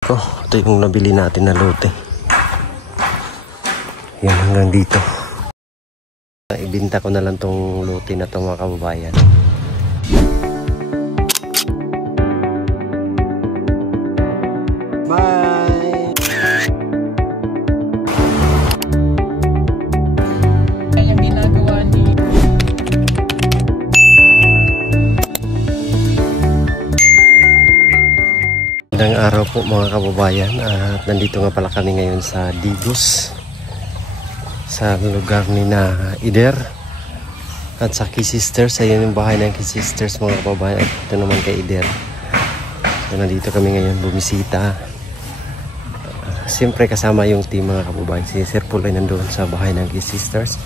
Ito yung nabili natin na lote. Yan hanggang dito. Ibinta ko na lang tong lote na to mga kababayan. Bye! Ang ginagawa ni Magandang araw po mga kababayan, at nandito nga pala kami ngayon sa Digos, sa lugar ni na Ider at sa Key Sisters. Ayun yung bahay ng Key Sisters mga kababayan. Ito naman kay Ider. So, nandito kami ngayon bumisita. Siyempre kasama yung team mga kababayan. Si Sir Paul ay nandoon sa bahay ng Key Sisters.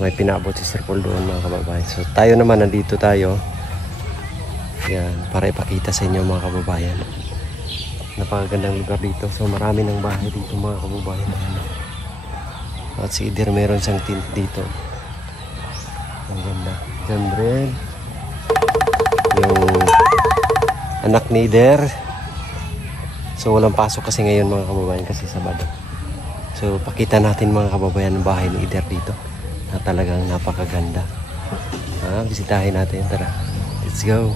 May pinabot si Sir Paul doon mga kababayan. So tayo naman nandito tayo. Yan, para ipakita sa inyo mga kababayan. Napakagandang lugar dito. So marami ng bahay dito mga kababayan. At si Ider meron siyang tent dito. Ang ganda. John Red. Yung anak ni Ider. So walang pasok kasi ngayon mga kababayan kasi Sabado. So pakita natin mga kababayan ang bahay ni Ider dito. Na talagang napakaganda. Bisitahin natin. Tara. Let's go.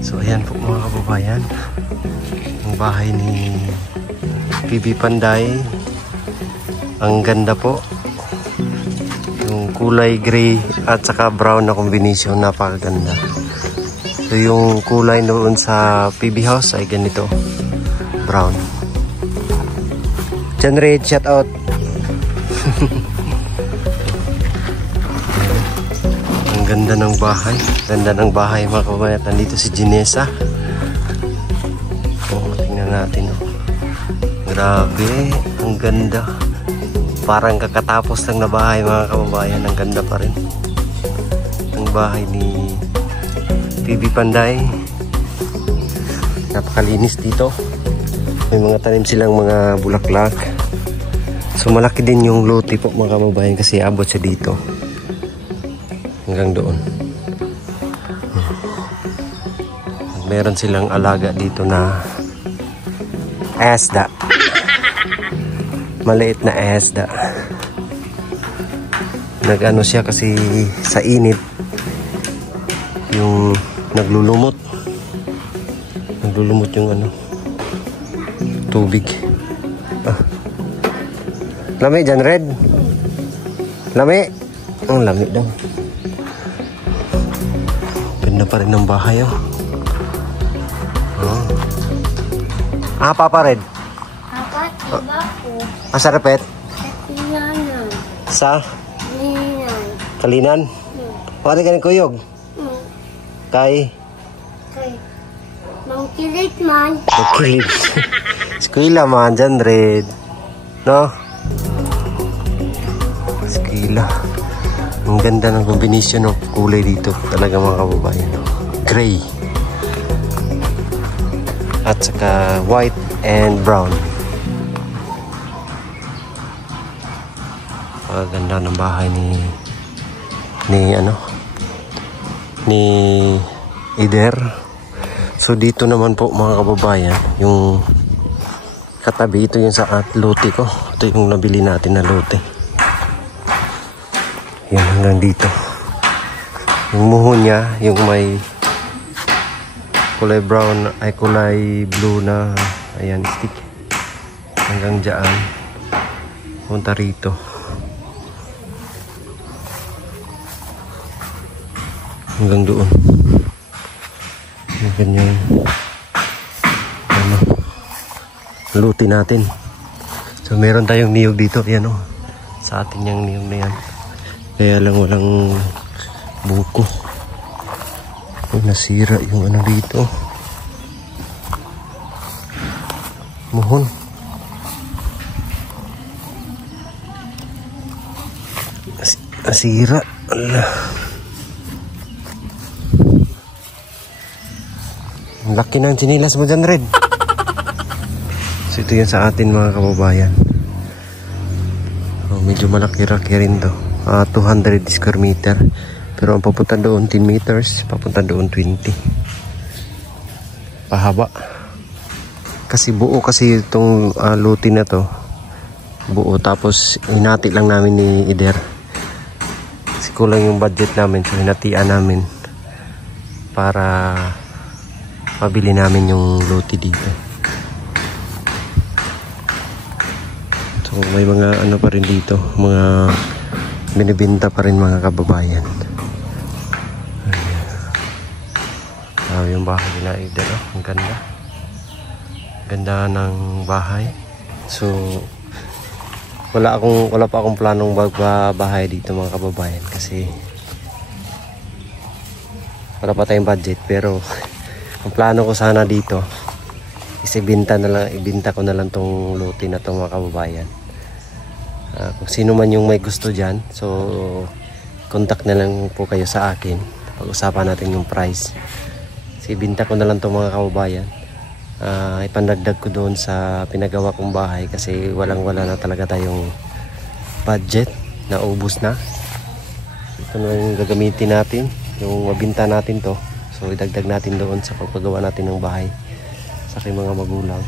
So ayan po mga kababayan, ang bahay ni PB Panday. Ang ganda po. Yung kulay gray at saka brown na combination, napakaganda. So yung kulay noon sa PB house ay ganito, brown. John Red, shout out. Ganda ng bahay. Ganda ng bahay mga kababayan. Nandito si Ginesa. Tingnan natin. Grabe. Ang ganda. Parang kakatapos lang na bahay mga kababayan. Ang ganda pa rin. Ang bahay ni PB Panday. Napakalinis dito. May mga tanim silang mga bulaklak. So malaki din yung lote po mga kababayan kasi abot siya dito. Hanggang doon. Meron silang alaga dito na esda. Maliit na esda. Nag-ano siya kasi sa init. Yung naglulumot. Naglulumot yung ano, tubig. Lami dyan, Red. Lami. Ang lami daw. Ganda pa rin ng bahay, oh. Papa Red. Papa, diba po? Sa repet? Kalinan. Sa? Kalinan. Kalinan? Pwede ka ng kuyog? Kay? Kay Mang Kilit man. Okay. Eskwela man, dyan, Red. No? Eskwela. Ang ganda ng combination ng kulay dito. Talaga mga kababayan. Gray. At saka white and brown. Ganda ng bahay ni Ider. So dito naman po mga kababayan, yung katabi, ito yung sa lote ko. Ito yung nabili natin na lote. Yan hanggang dito. Yung muho niya, yung may kulay brown ay kulay blue na ayan stick. Hanggang dyan. Punta rito. Hanggang doon. Yung ganyan. Ano. Luti natin. So meron tayong niyog dito. Yan o. Sa atin yung niyog na yan. Kaya lang walang buko. Nasira yung ano dito. Muhon. Nasira. Allah. Ang laki ng sinilas mo dyan, Red. So ito yan sa atin mga kababayan. Medyo malaki-raki rin to. 200 square meter. Pero ang papunta doon 10 meters, papunta doon 20. pahaba. Kasi buo kasi itong luti na to. Buo, tapos hinati lang namin ni Eder. Kasi kulang yung budget namin, so hinatian namin para mabili namin yung luti dito. So may mga ano pa rin dito, mga binibinta pa rin mga kababayan. Yung bahay nila Eder, ang ganda. Ganda ng bahay. So wala pa akong planong magbabahay dito mga kababayan kasi wala pa tayong budget, pero ang plano ko sana dito is ibenta ko na lang tong luti na to mga kababayan. Kung sino man yung may gusto dyan, so contact na lang po kayo sa akin, pag-usapan natin yung price. Kasi ibenta ko na lang to mga kababayan. Ipandagdag ko doon sa pinagawa kong bahay kasi wala na talaga tayong budget, naubos na. Ito na yung gagamitin natin, yung mabinta natin to, so idagdag natin doon sa pagpagawa natin ng bahay sa aking mga magulang.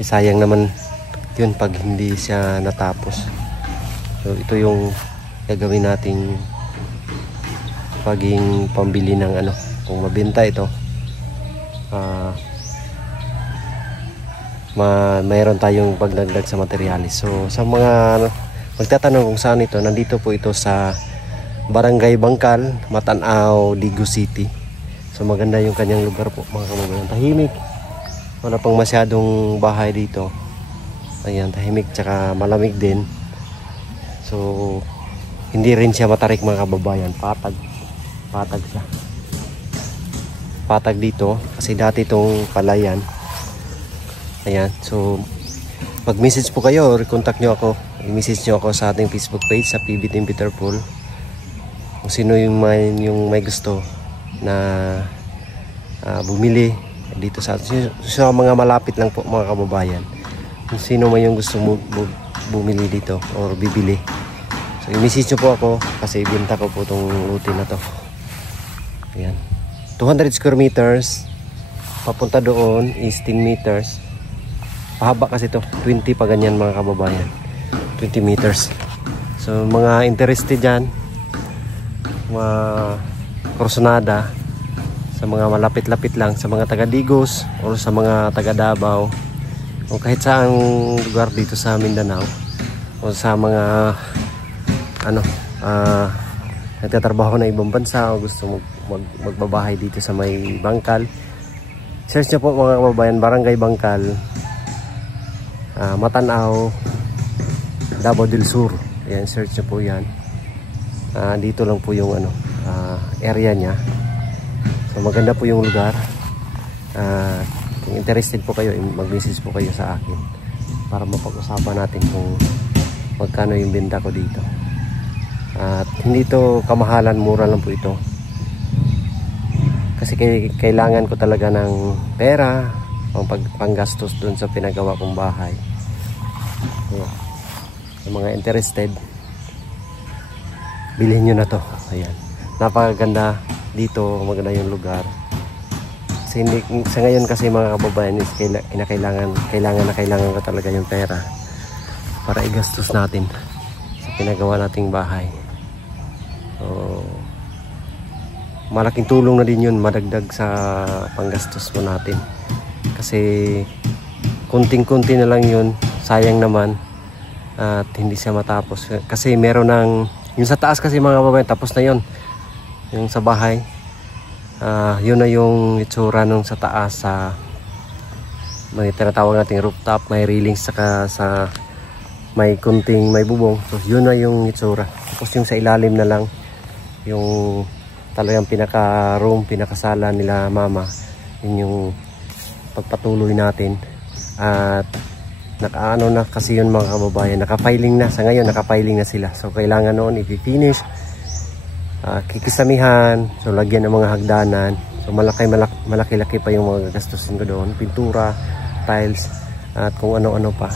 Sayang naman yun pag hindi siya natapos. So ito yung gagawin nating paging pambili ng ano, kung mabinta ito, mayroon tayong pagdagdag sa materialis. So sa mga magtatanong kung saan ito, nandito po ito sa Barangay Bangkal, Matanao, Ligo City. So maganda yung kanyang lugar po mga kababayan. Tahimik, wala pang masyadong bahay dito. Ayan, tahimik tsaka malamig din. So hindi rin siya matarik mga kababayan. Patag siya. Patag dito kasi dati itong palayan. Ayan, so mag-message po kayo or contact nyo ako. I-message nyo ako sa ating Facebook page sa PB Team Peter Paul. Kung sino yung may gusto na bumili dito sa mga malapit lang po mga kababayan. Kung sino man yung gusto bumili dito or bibili, so i-message nyo po ako kasi ibenta ko po itong luti na to. Ayan, 200 square meters. Papunta doon is 10 meters. Pahaba kasi to, 20 pa ganyan mga kababayan, 20 meters. So mga interested dyan, mga Corsonada, sa mga malapit-lapit lang, sa mga taga Digos o sa mga taga Davao o kahit saang lugar dito sa Mindanao, o sa mga nagtatrabaho na ibang bansa o gusto magbabahay dito sa may Bangkal, search nyo po mga kababayan, Barangay Bangkal, Matanao, Davao del Sur. Ayan, search nyo po yan. Dito lang po yung area nya. So maganda po yung lugar. Kung interested po kayo, mag-message po kayo sa akin para mapag-usapan natin kung magkano yung benta ko dito. At hindi to kamahalan, mura lang po ito. Kasi kailangan ko talaga ng pera panggastos dun sa pinagawa kong bahay. Sa mga interested, bilhin nyo na to. Ayan, napakaganda dito, maganda yung lugar. Kasi sa ngayon kasi mga kababayan is kailangan ko talaga yung pera para igastos natin sa pinagawa nating bahay. So malaking tulong na din yun, madagdag sa panggastos mo natin. Kasi kunting-kunti na lang yun, sayang naman at hindi siya matapos. Kasi meron ng yung sa taas kasi mga kababayan, tapos na yun. Yung sa bahay, yun na yung itsura nung sa taas, sa may tinatawag nating rooftop, may railings, saka sa may kunting may bubong. So yun na yung itsura. Tapos yung sa ilalim na lang, yung talagang pinaka-room, pinakasala nila mama, yun yung pagpatuloy natin. At nakaano na kasi yun mga kababayan, nakapiling na sa ngayon, nakapiling na sila. So kailangan noon i-finish, kikisamihan, so lagyan ng mga hagdanan. So malaki-laki pa yung mga gastusin ko doon, pintura, tiles, at kung ano-ano pa.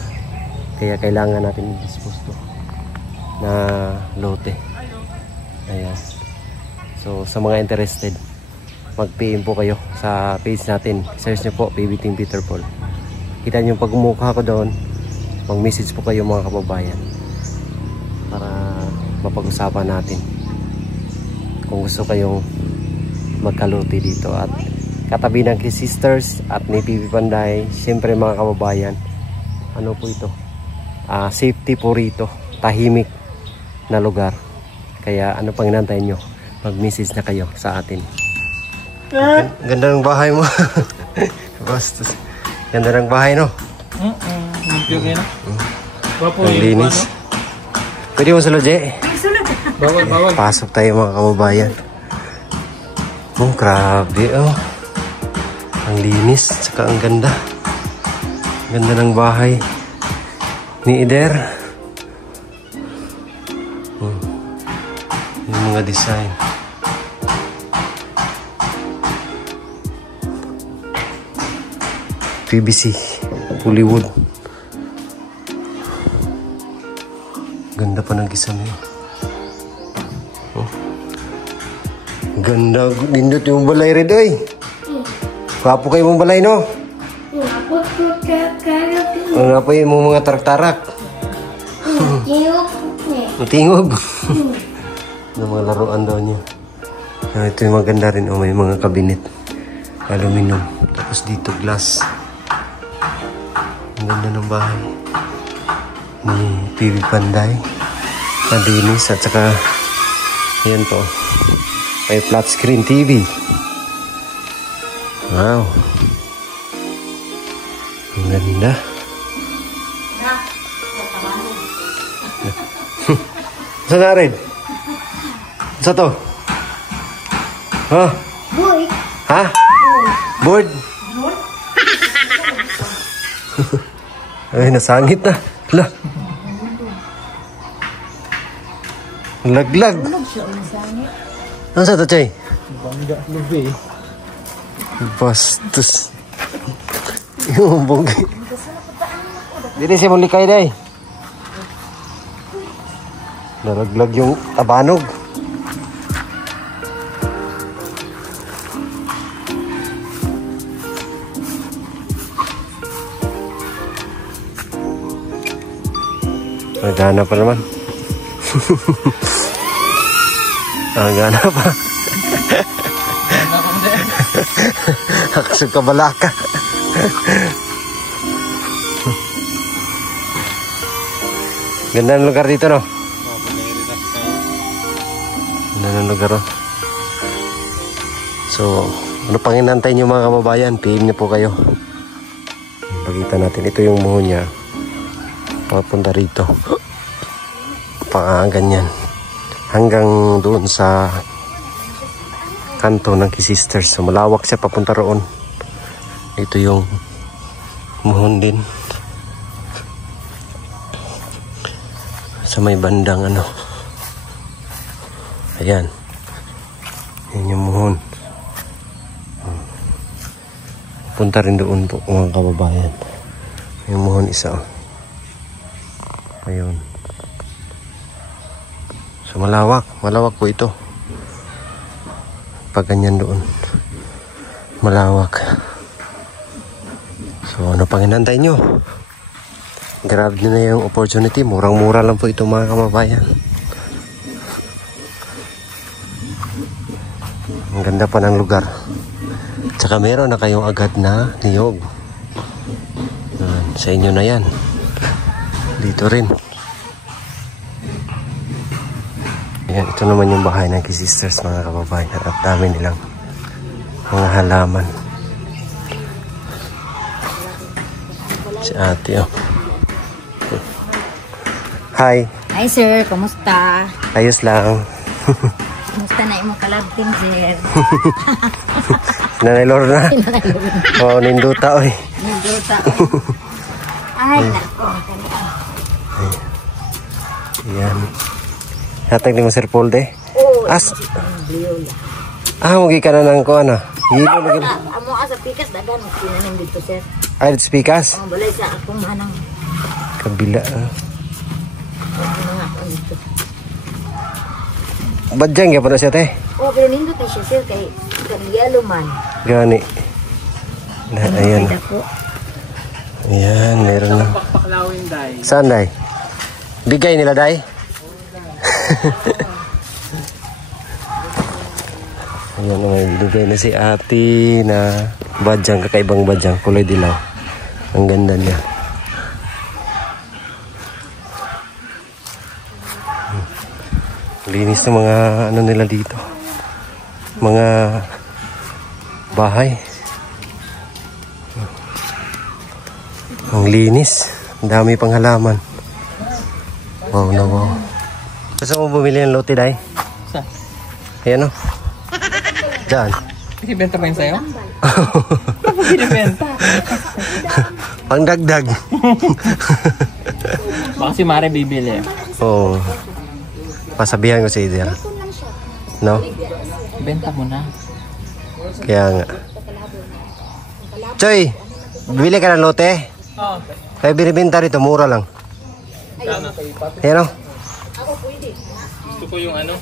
Kaya kailangan natin i-dispose to na lote. Ayan. So sa mga interested, mag-PM po kayo sa sa page natin. Search nyo po, PB Team Peter Paul. Kita nyo pag umukha ko doon, mag-message po kayo mga kababayan para mapag-usapan natin kung gusto kayong magkaluti dito. At katabi ng Kiss Sisters at ni PB Panday, siyempre mga kababayan, ano po ito? Safety po rito, tahimik na lugar. Kaya ano pang inantay nyo, mag-message na kayo sa atin. Ganda ng bahay mo. Bastos. Ganda ng bahay, no? Ang linis. Pwede mo sulod, Je? Bawal, bawal. Pasok tayo mga kababayan. Oh, grabe, oh. Ang linis, saka ang ganda. Ganda ng bahay ni Eder. Yung mga design. PVC, Hollywood. Ganda pa ng kisame. Oh. Ganda, nindot yung balay rin, oy. Wapo kayo mong balay, no? Ang nga po yung mga tarak-tarak. Tingog. Yung mga laruan daw niya. Ito yung maganda rin. May mga kabinet. Aluminum. Tapos dito glass. Ang ganda ng bahay ni PB Panday. Malinis. At saka yan po. May flat screen TV. Wow. Ang ganda. Saan na rin? Saan to? Ha? Boy. Ha? Board? Ay, nasangit na. Hala. Laglag. Ano sa to, Chay? Bangga, lubi. Bastos. Yung bonggi. Dito siya mong likay day. Nalaglag yung abanog. Gana pa naman. Gana pa. Aksog ka balaka. Ganda ng lugar dito, no? Ganda ng lugar, no? So, ano pang inantay nyo mga kababayan? PM nyo po kayo. Pakita natin. Ito yung muho niya. Papunta rito. Ganyan. Hanggang doon sa kanto ng Kiss Sisters. So, malawak siya papunta roon. Ito yung muhon din. Sa may bandang ano. Ayan. Yan yung muhon. Punta rin doon po mga kababayan. Yung muhon isa. Ayun. So malawak. Malawak po ito. Pag ganyan doon. Malawak. So ano pang hinantay nyo? Grab nyo na yung opportunity. Murang-mura lang po ito mga kababayan. Ang ganda pa ng lugar. Tsaka meron na kayong agad na niyog. Sa inyo na yan. Dito rin. Ayan, ito naman yung bahay ng Kiss Sisters mga kababayan. At dami nilang mga halaman. Si ate, oh. Hi. Hi sir, kumusta? Ayos lang. Kumusta na imong kalab team sir? Nanay Lorna. Oo, ninduta oy. Ninduta. Ay, nako. Ayan. Hatag ni mo Sir Paul de. As. Mugi ka na ng kuha na. Hilo lagi. Amo asa pikas dagan kinanim dito sir. Ay, dito speakers. Ang balay sa akong manang. Kabila. Mga dito. Badyang ya pa na siya te. Oh, pero nindot na siya sir kay Kan yellow man. Gani. Ayan. Ay, dako. Ayan, meron na. Paklawin day. Saan, Day? Bigay nila, Day? Ayan, may binigay na si ate na badyang, kakaibang badyang, kulay dilaw. Ang ganda niya. Linis ng mga ano nila dito. Mga bahay. Ang linis. Ang dami pang halaman. Wow na wow. Gusto mo bumili ng lote, Day? Saan? Ayan o. Diyan. Ibenta ba yun sa'yo? Bakit binibenta? Pang dagdag. Baka si Mare bibili. Oo. Pasabihan ko si Idel. No? Benta mo na. Kaya nga. Choy! Bibili ka ng lote? Oo. Kaya binibenta rito, mura lang. Ayan o. Gusto ko yung ano?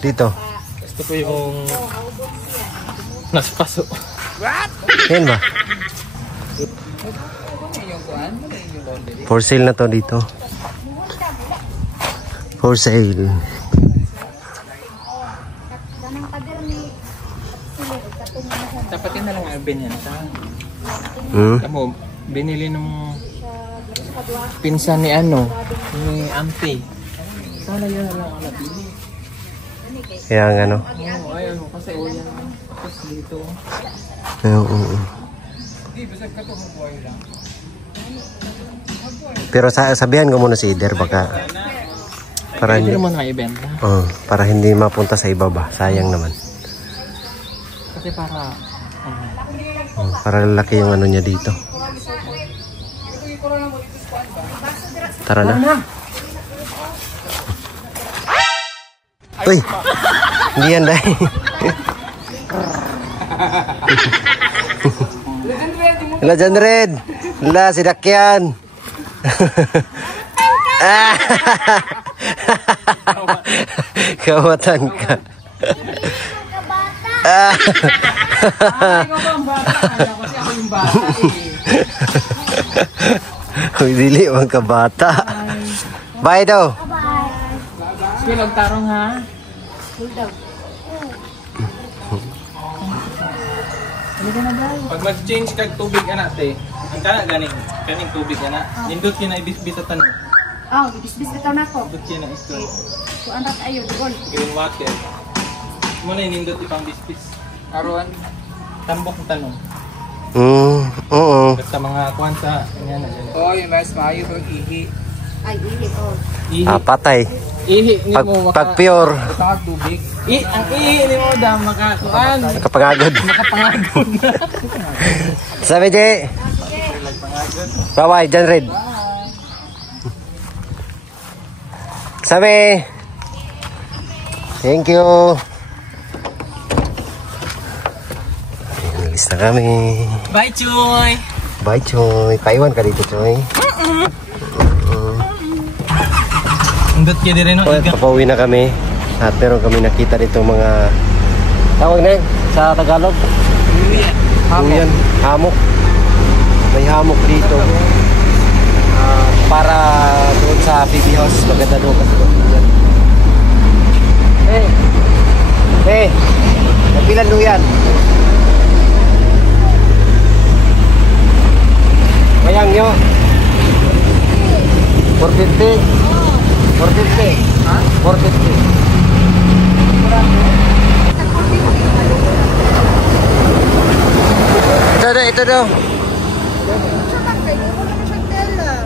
Dito. Gusto ko yung... Naspaso. Ayan ba? For sale na to dito. For sale. Tapatin na lang ang binenta. Hmm? Binili nung pinsan ni ano, ni Auntie. Sana yun na lang ang nabili. Kaya nga no. Oo, ayun mo kasi uyan kasi dito. Oo. Pero sabihan ko muna si Ider baka para Hindi hindi, mo na ibenta. para hindi mapunta sa iba ba. Sayang naman. Kasi para Para lalaki yung ano niya dito. Tara na. Uy! Hindi yan, Day. Wala dyan, Red. Wala, si Dakyan. Kawatan ka. Uy, dili man ka bata. Bye daw. sige, magtarong ha. Pag mag-change kag tubig anak te, ang kana ganing tubig anak. Nindot yun na ibisbis at tanong. Oh, bisbis bitaw na ko. Nindot yun na isto. Kuan rat ayo gol. Green water. Muna yung nindot ipang bisbis. Aruan, tambok ng tanong. Oo. Basta mga kuhan sa ganyan na ganyan. Oh, yung mas maayo pag ihi. Ay, ihi oh. Ihi. Patay. Ihi ni mo Pag pure. maka tubig. Ang ihi ni mo da makakuan. Kapangagod. Makapangagod na. Sabi, Jay. Bye-bye, John Red. Sabi. Thank you. Alis na kami. Bye, Choy! Bye, Choy. Paiwan ka dito, Choy. Indot kayo din rin, no? Okay, papauwi na kami. At meron kami nakita dito mga... Tawag na yun sa Tagalog? Uyan. Hamok. May hamok dito. Para doon sa PB House. Maganda doon kasi doon. Hey! Magpilan doon yan. Mayang nyo. 450. 450. Ha? 450. Ito daw.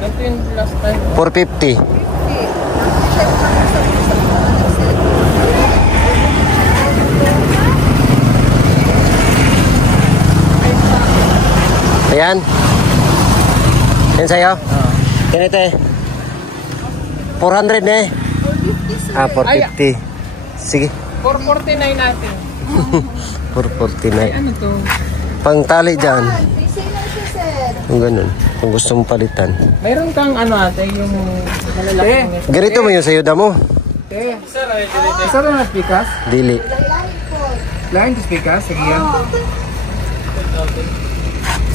Ito yung last time. 450. Ayan. Yan sa'yo? Yan ito eh. 400 na eh. 450. Sige. 449 natin. 449. Ano to? Pang tali dyan. Kung ganun. Kung gusto mong palitan. Mayroon kang ano ate, yung malalaki. Ganito mo yung sayuda mo. Sir, na pikas? Dili. Lain to speak ka? Sige yan.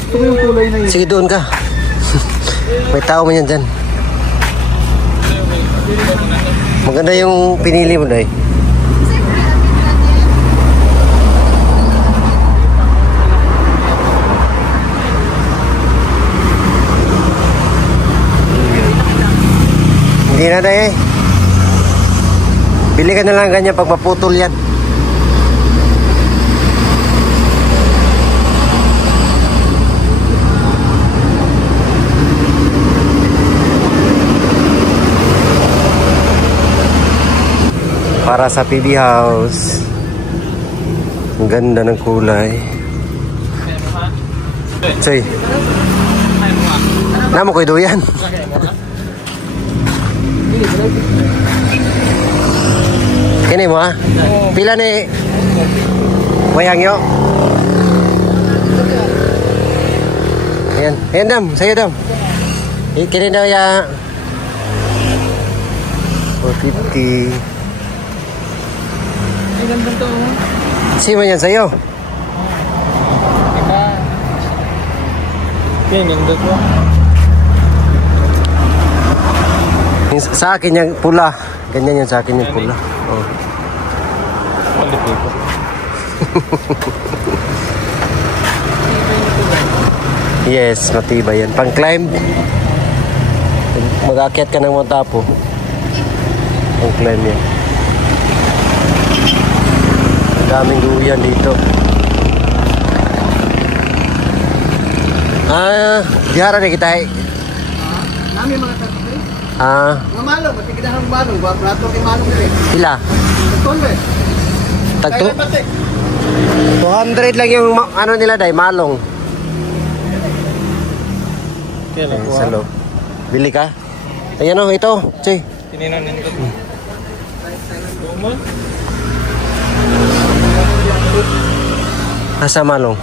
Ito yung kulay na yun. Sige, doon ka. May tao man yan dyan. Maganda yung pinili mo, Day. Hindi na, Day. Bili ka na lang ganyan pag maputol yan. Para sa PB House. Ang ganda ng kulay. Choy. Namo ko'y duyan. Kini mo ha? Pila ni wayang yo? Ayan. Ayan dam. Sa'yo dam. Kini daw ya 450. Ang ganda to. Sino yan sa'yo? Diba? Ang ganda to. Sa akin yung pula. Ganyan yung sa akin yung pula. Oh. Yes, matibay yan. Pang climb. Mag-aakyat ka ng Montapo. Pang climb yan. Daming duyan dito. Dihara na kita eh. Nami mga tatlo. Mga malong, matigid ang malong. Plato kay malong rin. Sila? Tagton eh. Tagto? 200 lang yung ano nila day, malong. Ayan, sa loob. Bili ka? Ayan o, ito. Choy. Tininon nito. Asa malong?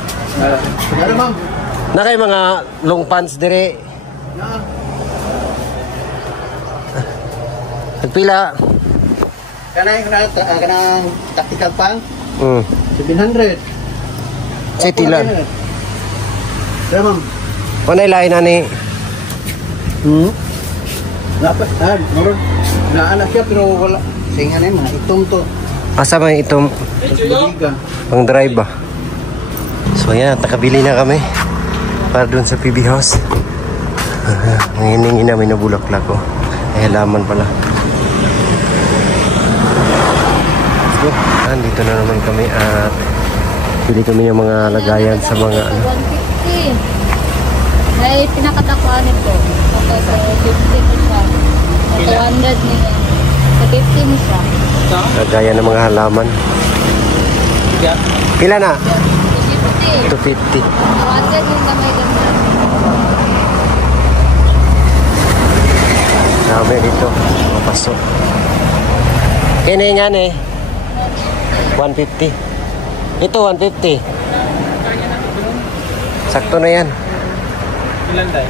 Ano ma'am? Na kayo mga long pants dire. Nagpila. Kanang tactical pang? 700. Choy, tilan. Kaya ma'am? Panay lain na ni. Dapat, meron. Naanak siya pero wala. Singa na yun, mga itom to. Asa may itong Biga. pang drive ba? So yan, nakabili na kami para dun sa PB House. Ang hiningi namin na bulaklak ko. Ay halaman pala. So, dito na naman kami at pili kami ng mga lagayan sa mga ano. 150. Ay, pinakatakuan ito. Okay, so 50 mo siya. So, 200 nila. So, 50 mo siya. Lagayan ng mga halaman. Pila na? 50. 250. 200 yung gamay ganda. Sabi dito, mapasok. Kini nga eh. 150. Ito 150. Sakto na yan. Ilan tayo?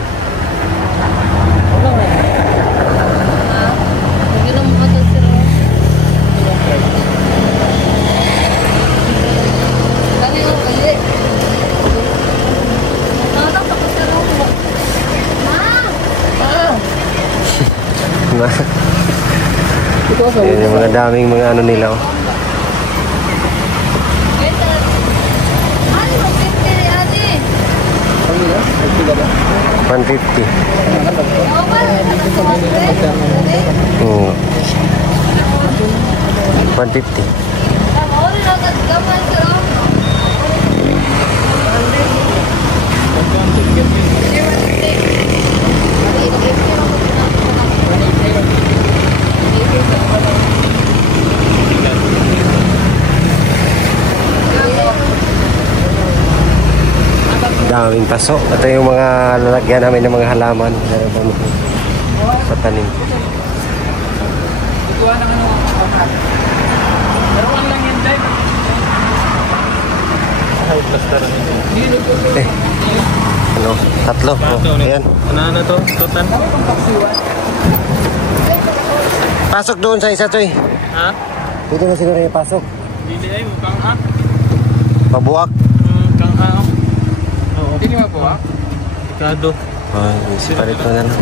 Hindi lang mo ito sila. Kami ko kali. Ano pa ko sila mo? Yan yung mga daming mga ano nila. Oh. Ano, 50 rin ate. 150. Oo ba? Oo. 150. Oo, nilagat gamay sila. Daming paso. Ito yung mga lalagyan namin ng mga halaman sa tanim. Ikuha na ano. Daruan lang yan, Dai. Ay, plaster na ito. Ano? Tatlo. Oh, ayan. Ano to? Totan? Pasok doon sa isa, Choy. Ha? Dito na siguro yung pasok. Dili ay mukhang ha? Pabuak. Kang oo. Hindi mo po Ikado. Parito na lang.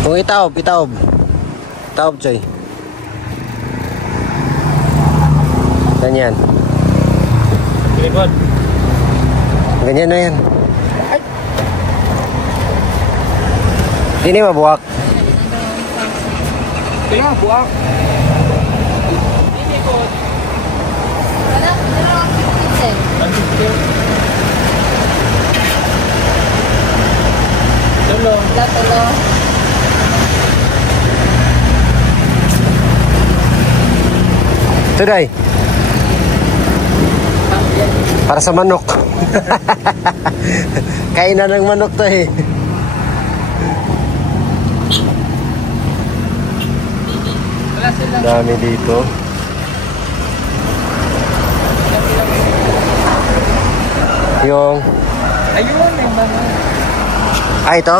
Kung itaob. Itaob, Choy. Ganyan. Likod. Ganyan na yan. Hindi mabuak. Hindi nga, buwak. Wala akong kitchen. Tulong. Tulo. Today. Para sa manok. Kainan ng manok to eh. Wala sila. Dami dito. Yung... Ayun, may mga. ito?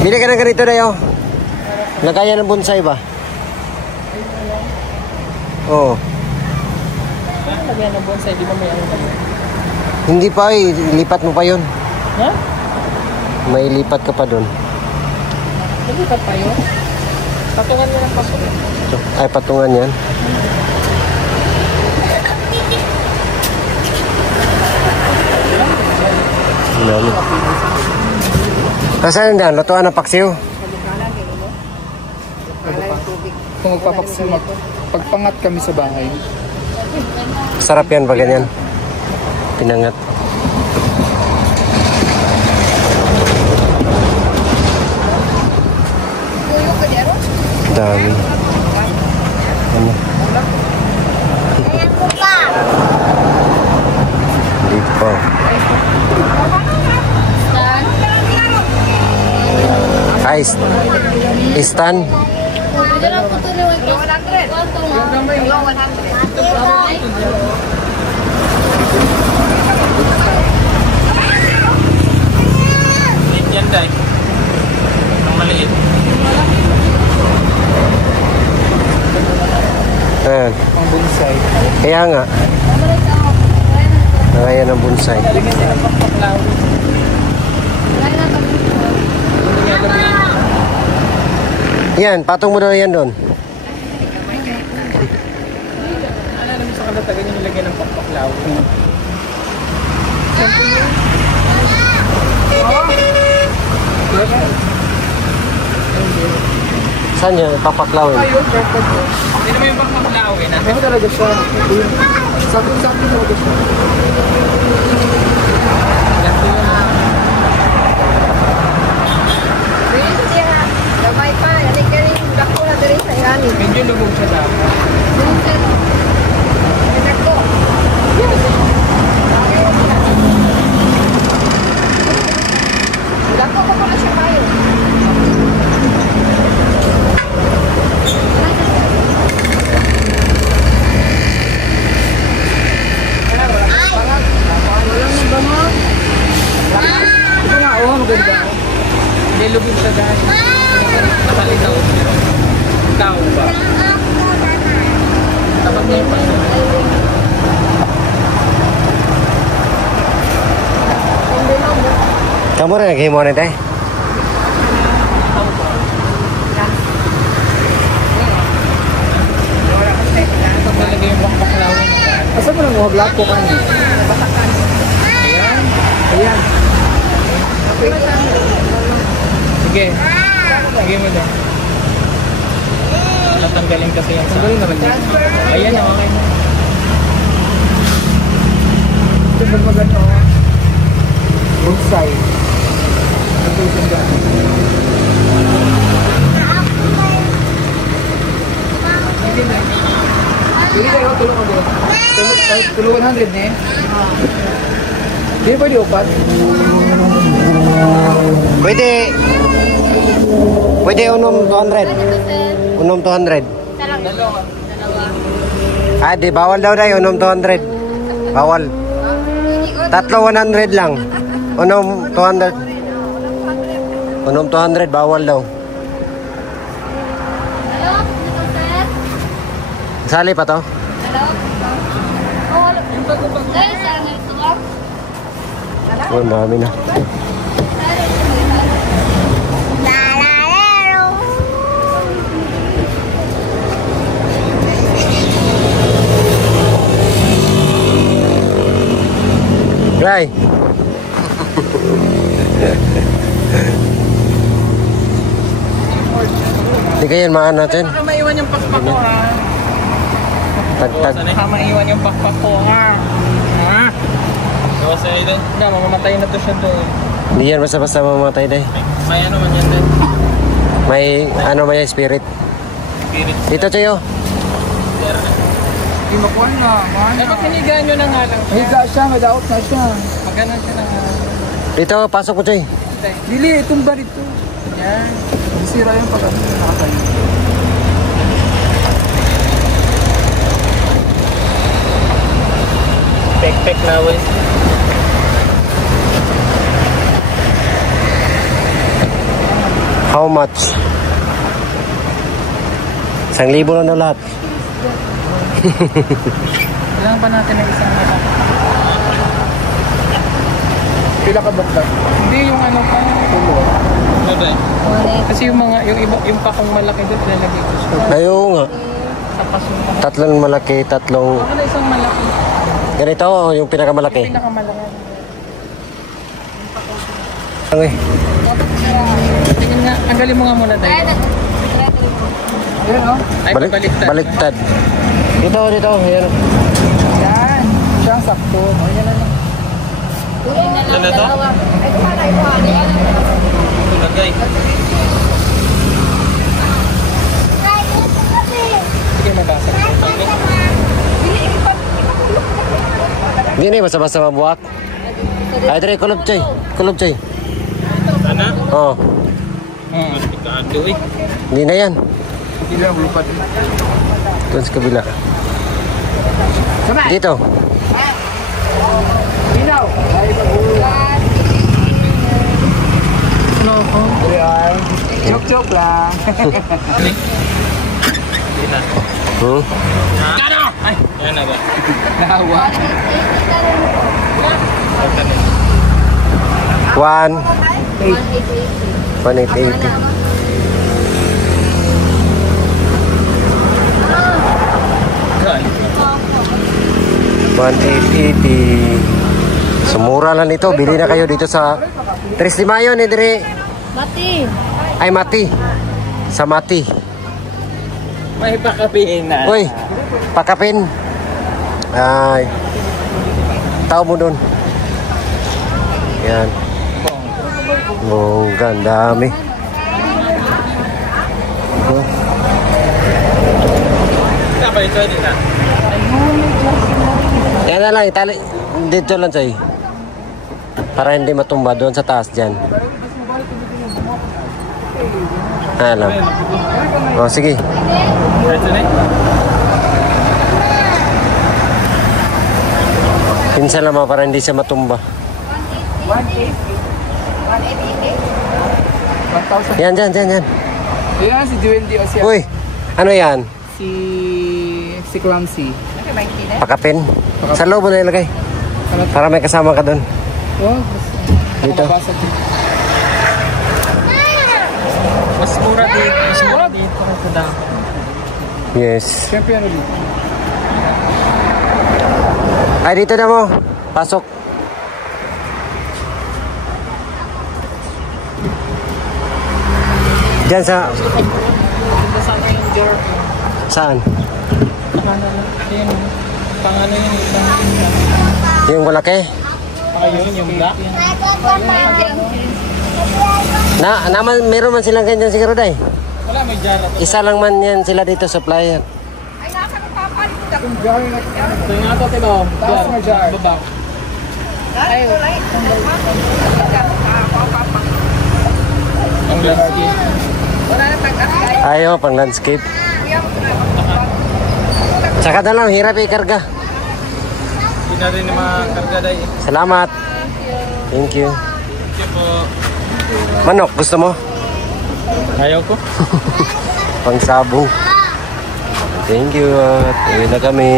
Bili ka ng ganito na yun. Lagayan ng bonsai ba? Oo. Saan lagyan ng bonsai? Di ba may ano? Hindi pa eh. Lipat mo pa yun. Ha? May lipat ka pa dun. Nalipat pa yun? Patungan mo ng paso. Ay, patungan yan. Dami. Nasaan na? Lutuan ng paksiw? Kung magpapaksiw, pagpangat kami sa bahay. Sarap yan ba ganyan? Pinangat. Dami. Ano? Ayan ko pa. Dito pa. Ay, istan. Pwede lang po ito yung 100. Yan, day. Ang maliit. Ayan. Ang bonsai. Kaya nga. Nagaya ng bonsai. Talagyan sila ng paklaw. Yan, patong mo na yan doon. Alam mo sa kalatagan yung nilagyan ng paklaw. Saan yan? Papaklawin. Hindi naman yung paklaw eh. Ano talaga siya? Sakit-sakit talaga siya. Medyo lubog siya dapat. Ito nga, oh, maganda. Hindi lubog siya guys. Nakalitaw. Ikaw ba? Dapat niya yung paso. Kamu rin nag-himo na tayo? Ito talaga yung paklaw. Asa mo lang mga black po kanya? Ayan. Ayan. Sige. Sige mo daw. Natanggalin kasi yan sa... Tanggalin na ba niya? Ayan na, okay na. Ito ba maganda? Bonsai. Ito yung ganda. Hindi na. Hindi kayo, tulong ako. Tulong 100 na eh. Hindi ba di upat? Pwede. Pwede unom 200. Unom 200. Dalawa. Ah, di bawal daw tayo. Unom 200. Bawal. Tatlo 100 lang. Unom 200. Minimum 200, bawal daw. Hello? Dito, sir? Sali pa to? Hello? Oh, hello. Guys, saan na ito ba? Oh, dami na. Lalaro. Ray! Hindi kayo maano natin? Baka maiwan yung pakpak ko ha. Tag-tag. Baka maiwan yung pakpak ko ha. Ha? Gawas na yun. Hindi, mamamatay na to siya doon. Hindi yan basta-basta mamamatay dahil. May ano man yan din. May ano may spirit. Spirit. Dito tayo. Hindi makuha na. Dapat hinigaan nyo na nga lang. Higa siya, may daot na siya. Magana siya na nga. Dito, pasok ko Choy. Dili, itong ba dito? Yan. Sira yung pag-ano nakatayo. Pek-pek na wes. How much? 1,000 lang daw lahat. Kailangan pa natin ng isang mata. Pila ka bakla? Hindi yung ano pa. Tulo. Kasi yung mga, yung iba, yung pakong malaki doon, ilalagay ko siya. Ayaw nga. Sa paso. Tatlong malaki, tatlong... Ako na isang malaki. Ganito o yung pinakamalaki? Pinakamalaki. Okay. Tingnan nga, tanggalin mo nga muna tayo. Ayan o. Ay, baliktad. Baliktad. Dito. Ayan. Yan. Siya ang sakto. Ayan na lang. Ano to? Lagay. Sige, mabasa. Hindi na basta-basta mabuhat. Ay, Dre, kulob Choy. Ano? Oo. Pikado eh. Hindi na yan. Hindi lang, lupat. Doon sa kabila. Dito. Ilaw. Ano ako? Joke lang. Hmm? Ano? Ay, yan na ba? Nahawa. 1,880. Gan. 1,880. Sumura lang ito. Bili na kayo dito sa Tres de Mayo ni Dre. Mati. Ay, Mati. Sa Mati. May pakapihin na. Uy, pakapin. Ay. Tao mo doon. Yan. Bongga, ang dami. Oh. Dapat ito din na. Yan na lang, itali. Dito lang sa'yo. Para hindi matumba doon sa taas dyan. Alam. O, sige. Ito na Pinsan naman para hindi siya matumba. 1,000. Yan, dyan. Ayan, si Jewel D. Osia. Uy, ano yan? Si Clancy. Pakapin? Sa loob mo na ilagay. Para may kasama ka doon. Oh, Dito. Mas mura dito. Mas mura dito. Yes. Siyempre ano dito? Ay, dito na mo. Pasok. Diyan sa... Saan yung jar? Saan? Pangano yun? Yung malaki? Ayun, yung black. Meron man silang ganyan siguro day. Wala, may jar. Isa lang man yan sila dito supplier. Yung jar na. Ito yung ato, diba? Taas na jar. Baba. Ang landscape. Ayaw, pang landscape. Saka na lang, hirap ikarga. Hindi na rin yung mga karga day. Salamat. Thank you. Thank you po. Manok, gusto mo? Ayaw ko. Pangsabong. Thank you. At uwi na kami.